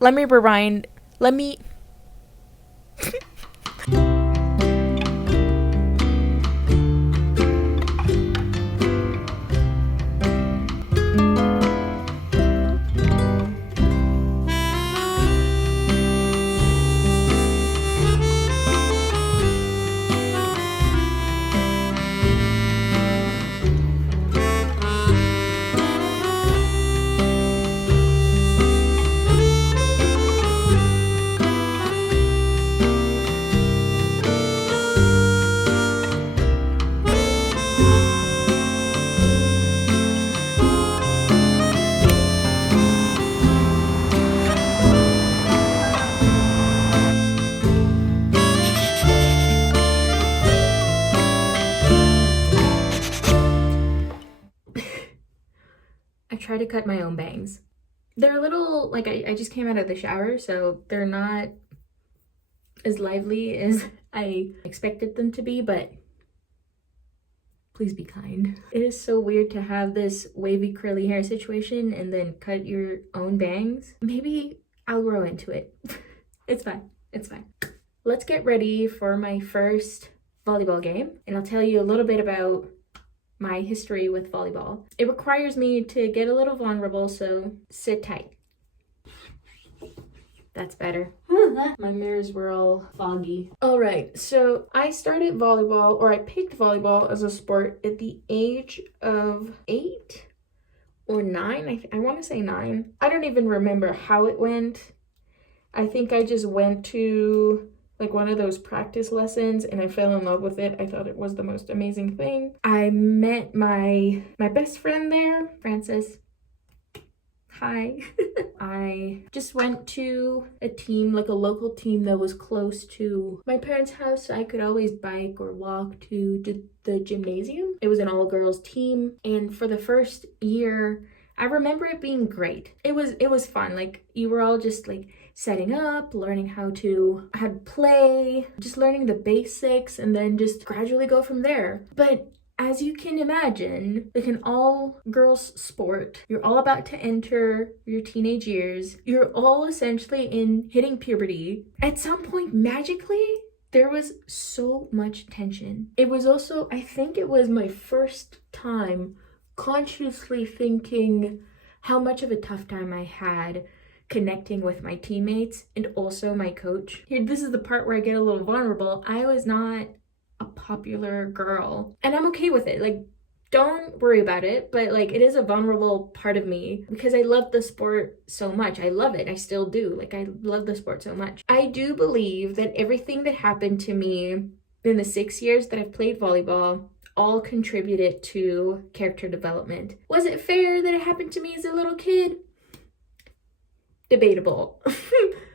Let me rewind. Let me. I try to cut my own bangs. They're a little, like, I just came out of the shower, so they're not as lively as I expected them to be, but please be kind. It is so weird to have this wavy curly hair situation and then cut your own bangs. Maybe I'll grow into it. It's fine. It's fine. Let's get ready for my first volleyball game, and I'll tell you a little bit about my history with volleyball. It requires me to get a little vulnerable, so sit tight. That's better. My mirrors were all foggy. All right, so I started volleyball, or I picked volleyball as a sport at the age of 8 or 9. I want to say 9. I don't even remember how it went. I think I just went to like one of those practice lessons and I fell in love with it. I thought it was the most amazing thing. I met my best friend there, Francis. Hi. I just went to a team, like a local team that was close to my parents' house. So I could always bike or walk to the gymnasium. It was an all-girls team, and for the first year, I remember it being great. It was fun. Like, you were all just like setting up, learning how to play, just learning the basics, and then just gradually go from there. But as you can imagine, like an all-girls sport, you're all about to enter your teenage years. You're all essentially hitting puberty. At some point, magically, there was so much tension. It was also, I think it was my first time consciously thinking how much of a tough time I had connecting with my teammates and also my coach. Here, this is the part where I get a little vulnerable. I was not a popular girl, and I'm okay with it. Like, don't worry about it, but like, it is a vulnerable part of me because I love the sport so much. I love it. I still do. Like, I love the sport so much. I do believe that everything that happened to me in the 6 years that I've played volleyball all contributed to character development. Was it fair that it happened to me as a little kid? Debatable.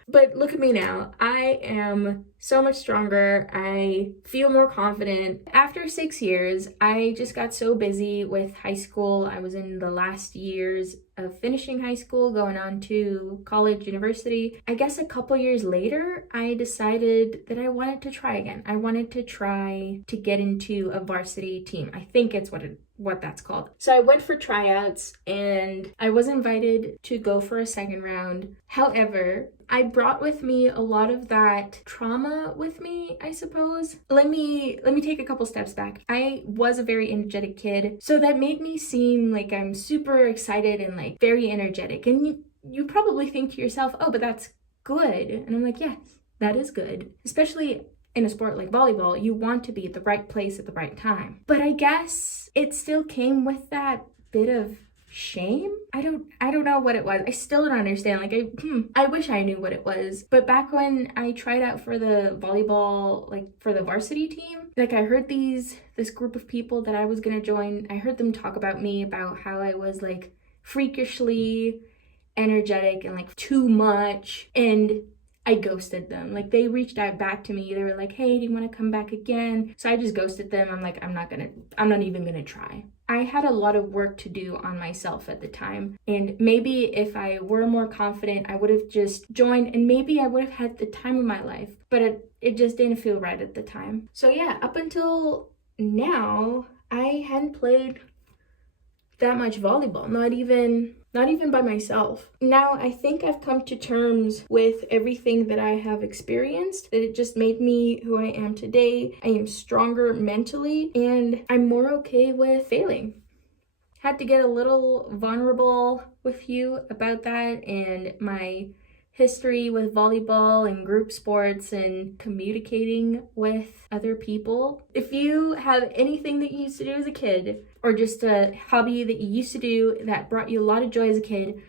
But look at me now. I am so much stronger. I feel more confident. After 6 years, I just got so busy with high school. I was in the last years of finishing high school, going on to college, university. I guess a couple years later, I decided that I wanted to try again. I wanted to try to get into a varsity team. I think it's what that's called. So I went for tryouts and I was invited to go for a second round. However, I brought with me a lot of that trauma with me, I suppose. Let me take a couple steps back. I was a very energetic kid, so that made me seem like I'm super excited and like very energetic. And you probably think to yourself, oh, but that's good. And I'm like, yes, that is good. Especially in a sport like volleyball, you want to be at the right place at the right time. But I guess it still came with that bit of shame. I don't know what it was. I still don't understand. Like, I wish I knew what it was. But back when I tried out for the volleyball, like for the varsity team, like I heard this group of people that I was gonna join, I heard them talk about me, about how I was like freakishly energetic and like too much, and I ghosted them. Like, they reached out back to me. They were like, hey, do you want to come back again? So I just ghosted them. I'm like, I'm not even gonna try. I had a lot of work to do on myself at the time. And maybe if I were more confident, I would have just joined, and maybe I would have had the time of my life. But it just didn't feel right at the time. So yeah, up until now, I hadn't played that much volleyball. Not even not even by myself. Now, I think I've come to terms with everything that I have experienced, that it just made me who I am today. I am stronger mentally, and I'm more okay with failing. Had to get a little vulnerable with you about that and my history with volleyball and group sports and communicating with other people. If you have anything that you used to do as a kid, or just a hobby that you used to do that brought you a lot of joy as a kid,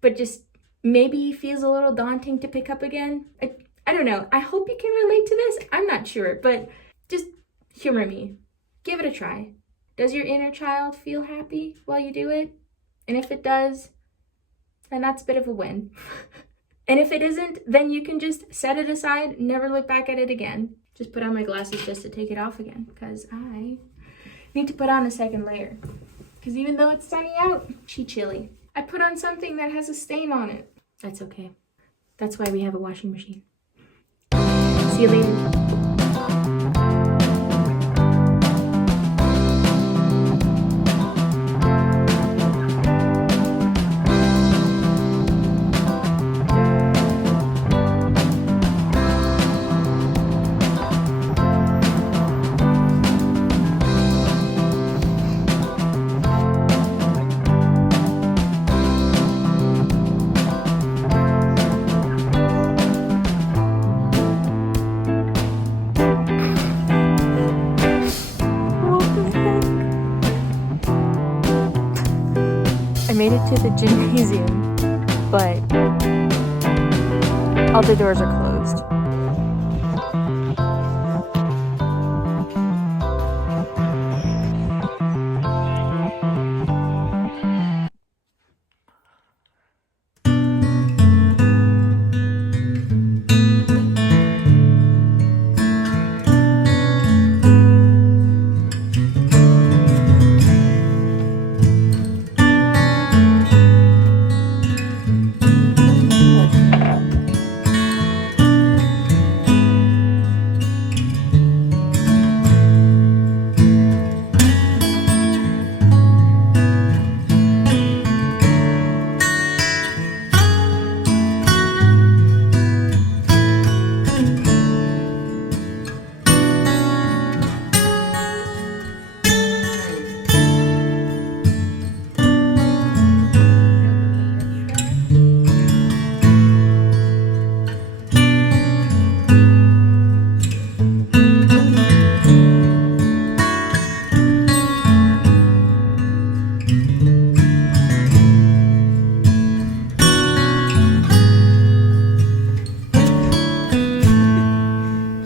but just maybe feels a little daunting to pick up again, I don't know. I hope you can relate to this. I'm not sure, but just humor me. Give it a try. Does your inner child feel happy while you do it? And if it does, then that's a bit of a win. And if it isn't, then you can just set it aside, never look back at it again. Just put on my glasses just to take it off again, because I need to put on a second layer. Because even though it's sunny out, she chilly. I put on something that has a stain on it. That's okay. That's why we have a washing machine. See you later. I made it to the gymnasium, but all the doors are closed.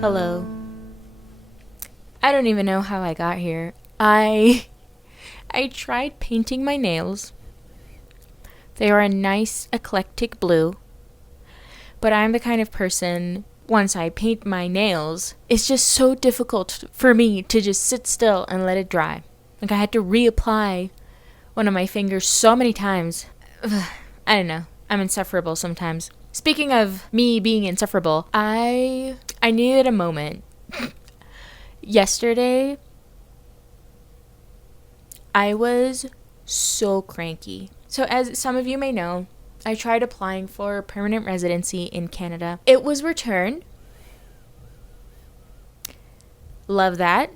Hello. I don't even know how I got here. I tried painting my nails. They are a nice eclectic blue. But I'm the kind of person, once I paint my nails, it's just so difficult for me to just sit still and let it dry. Like I had to reapply one of my fingers so many times. I don't know. I'm insufferable sometimes. Speaking of me being insufferable, I needed a moment. Yesterday, I was so cranky. So as some of you may know, I tried applying for permanent residency in Canada. It was returned. Love that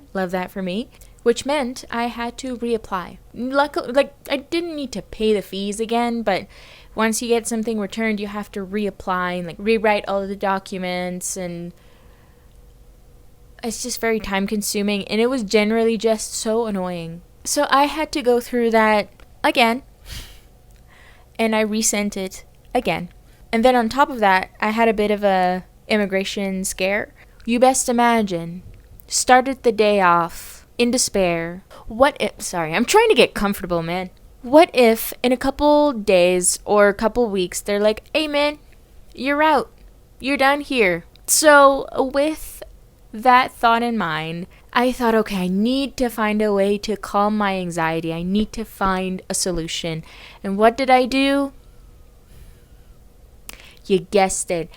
for me. Which meant I had to reapply. Luckily, I didn't need to pay the fees again, but once you get something returned, you have to reapply and rewrite all of the documents, and it's just very time consuming, and it was generally just so annoying. So I had to go through that again, and I resent it again. And then on top of that, I had a bit of a immigration scare. You best imagine, started the day off in despair. I'm trying to get comfortable, man. What if in a couple days or a couple weeks, they're like, hey man, you're out. You're done here. So with that thought in mind, I thought, okay, I need to find a way to calm my anxiety. I need to find a solution. And what did I do? You guessed it.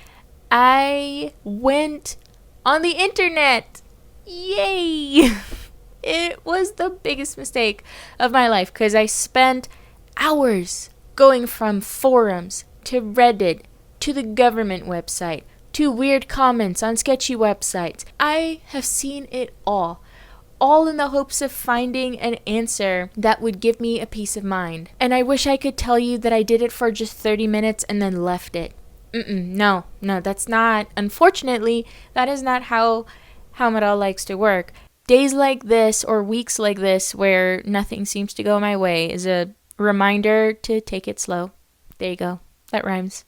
I went on the internet. Yay! It was the biggest mistake of my life because I spent hours going from forums to Reddit to the government website to weird comments on sketchy websites. I have seen it all in the hopes of finding an answer that would give me a peace of mind. And I wish I could tell you that I did it for just 30 minutes and then left it. No, that's not. Unfortunately, that is not how Maral likes to work. Days like this or weeks like this where nothing seems to go my way is a reminder to take it slow. There you go. That rhymes.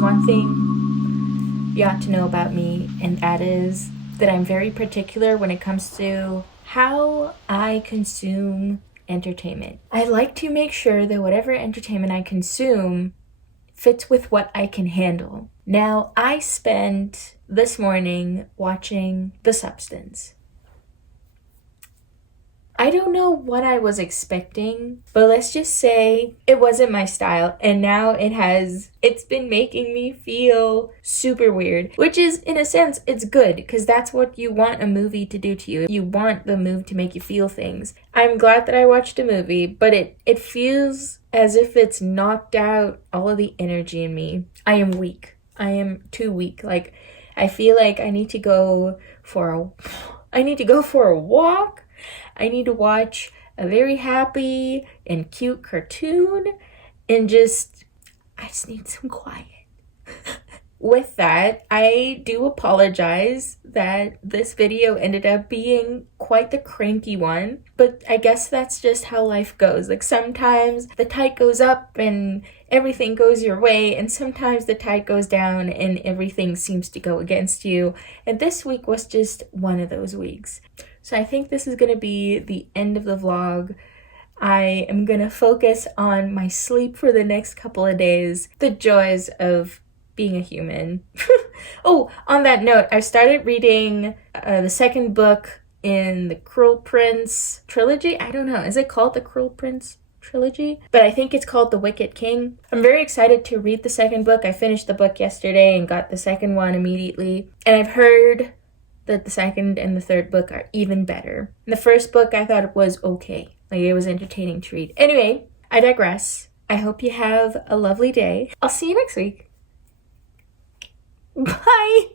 One thing you ought to know about me, and that is that I'm very particular when it comes to how I consume entertainment. I like to make sure that whatever entertainment I consume fits with what I can handle. Now, I spent this morning watching The Substance. I don't know what I was expecting, but let's just say it wasn't my style, and now it's been making me feel super weird, which is, in a sense, it's good, because that's what you want a movie to do to you. You want the movie to make you feel things. I'm glad that I watched a movie, but it feels as if it's knocked out all of the energy in me. I am weak. I am too weak. Like, I feel like I need to go for a walk. I need to watch a very happy and cute cartoon and I just need some quiet. With that, I do apologize that this video ended up being quite the cranky one, but I guess that's just how life goes. Like, sometimes the tide goes up and everything goes your way, and sometimes the tide goes down and everything seems to go against you. And this week was just one of those weeks. So I think this is going to be the end of the vlog. I am going to focus on my sleep for the next couple of days, the joys of being a human. Oh, on that note, I started reading the second book in the Cruel Prince trilogy. I don't know, is it called the Cruel Prince trilogy? But I think it's called The Wicked King. I'm very excited to read the second book. I finished the book yesterday and got the second one immediately. And I've heard that the second and the third book are even better. The first book I thought it was okay. Like, it was entertaining to read. Anyway, I digress. I hope you have a lovely day. I'll see you next week. Bye!